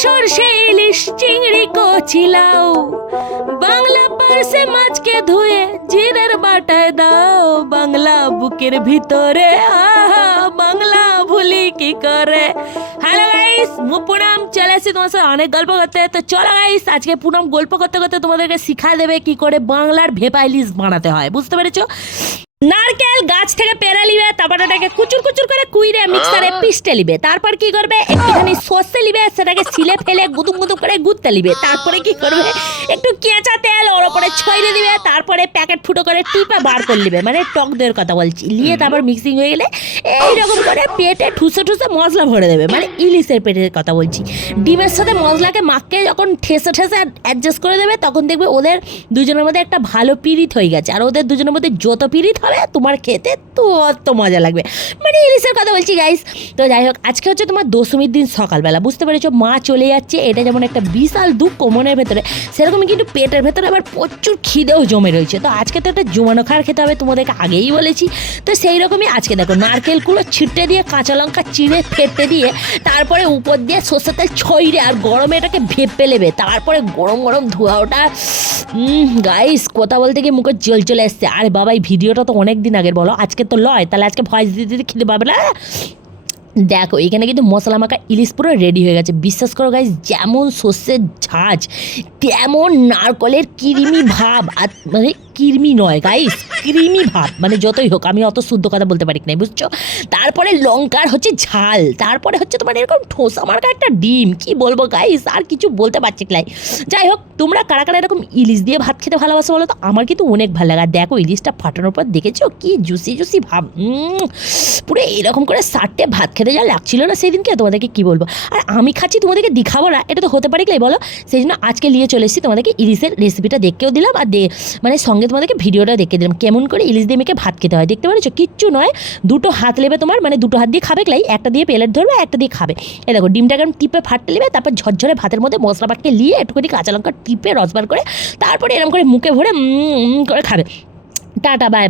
সর্ষে ইলিশ চিংড়ি কচিলাও। বাংলা পার্সে মাছকে ধুয়ে জিরের বাটায় দাও। বাংলা বুকের ভিতরে, আহা, বাংলা ভুলি কি করে? হ্যালো গাইস মু পুনাম চলে এসেছি তোমার সাথে অনেক গল্প করতে। তো চলো গাইস আজকে পুনাম গল্প করতে করতে তোমাদেরকে শিখা দেবে কি করে বাংলার ভেপা বানাতে হয়। বুঝতে পেরেছ? নারকেল গাছ থেকে পেরা লিবে তারপর ওটাকে কুচুর কুচুর করে কুইরে মিক্সারে পিষতে লিবে। তারপর কি করবে? একটুখানি সর্ষে লিবে সেটাকে ছিলে ফেলে গুদুম গুদুম করে গুঁততে লিবে। তারপরে কি করবে? একটু কেঁচা তেল ওপরে ছড়িয়ে দিবে তারপরে প্যাকেট ফুটো করে টিপে বার করে লিবে মানে টক দইয়ের কথা বলছি। নিয়ে তারপর মিক্সিং হয়ে গেলে এইরকম করে পেটে ঠুসে ঠুসে মশলা ভরে দেবে। মানে ইলিশের পেটের কথা বলছি। ডিমের সাথে মশলাকে মাখকে যখন ঠেসে ঠেসে অ্যাডজাস্ট করে দেবে তখন দেখবে ওদের দুজনের মধ্যে একটা ভালো পিরিত হয়ে গেছে। আর ওদের দুজনের মধ্যে যত পিরিত হবে তোমার খেতে তো অত মজা লাগবে। মানে ইলিশের কথা বলছি গাইস তো যাই হোক আজকে হচ্ছে তোমার দশমীর দিন সকালবেলা। বুঝতে পেরেছ? মা চলে যাচ্ছে। এটা যেমন একটা বিশাল দুঃখ মনের ভেতরে। সেরকমই কিন্তু পেটের ভেতরে আবার প্রচুর খিদেও জমে রয়েছে। তো আজকে তো একটা জমানো খাওয়ার খেতে হবে, তোমাদেরকে আগেই বলেছি। তো সেই রকমই আজকে দেখো, নারকেলগুলো ছিটতে দিয়ে, কাঁচা লঙ্কা চিড়ে ফেটতে দিয়ে, তারপরে উপর দিয়ে সর্ষের তেল ছইরে আর গরমে এটাকে ভেপে নেবে। তারপরে গরম গরম ধোয়া ওটা গাইস কথা বলতে গিয়ে মুখে জল চলে এসছে। আরে বাবা, এই ভিডিওটা তো অনেক দিন আগের বলো, আজকে তো লয়, তাহলে আজকে ভয়েস দিতে খেতে পাবে না? দেখো, এখানে কিন্তু মশলা মাখা ইলিশ পুরো রেডি হয়ে গেছে। বিশ্বাস করো গাইজ যেমন সর্ষের ঝাঁজ, তেমন নারকলের কৃমি ভাব। আর মানে কিরমি নয় গাইস ক্রিমি ভাব মানে যতই হোক, আমি অত শুদ্ধ কথা বলতে পারি না বুঝছ? তারপরে লঙ্কার হচ্ছে ঝাল, তারপরে হচ্ছে তোমার এরকম ঠোসা মার্কা একটা ডিম, কি বলব গাইস আর কিছু বলতে পারছি ক্লাই যাই হোক, তোমরা কারা কারা এরকম ইলিশ দিয়ে ভাত খেতে ভালোবাসো বলো তো? আমার কিন্তু অনেক ভালো লাগে। দেখো, ইলিশটা ফাটানোর পর দেখেছ? কি জুসি জুসি ভাব পুরো এরকম করে সারটে ভাত খেতে যা লাগছিল না সেদিনকে, তোমাদেরকে কি বলব? আর আমি খাচ্ছি তোমাদেরকে দেখাবো না, এটা তো হতে পারে কি বলো? সেই জন্য আজকে নিয়ে চলে এসেছি তোমাদেরকে ইলিশের রেসিপিটা দেখেও দিলাম, আর মানে সঙ্গে তোমাদেরকে ভিডিওটা দেখে দিলাম। কেমন করে ইলিশ দিয়ে মেখে ভাত খেতে হয়, দেখতে পাচ্ছ? কিচ্ছু নয়, দুটো হাত লেবে তোমার মানে দুটো হাত দিয়ে খাবে ক্লাই একটা দিয়ে প্লেট ধরবে একটা দিয়ে খাবে। এ দেখো, ডিমটাকে এরকম টিপে ফাটতে নেবে তারপর ঝরঝরে ভাতের মধ্যে মশলা পাটকে নিয়ে একটুখানি কাঁচা লঙ্কা টিপে রসবার করে, তারপরে এরকম করে মুখে ভরে করে খাবে। Tata bye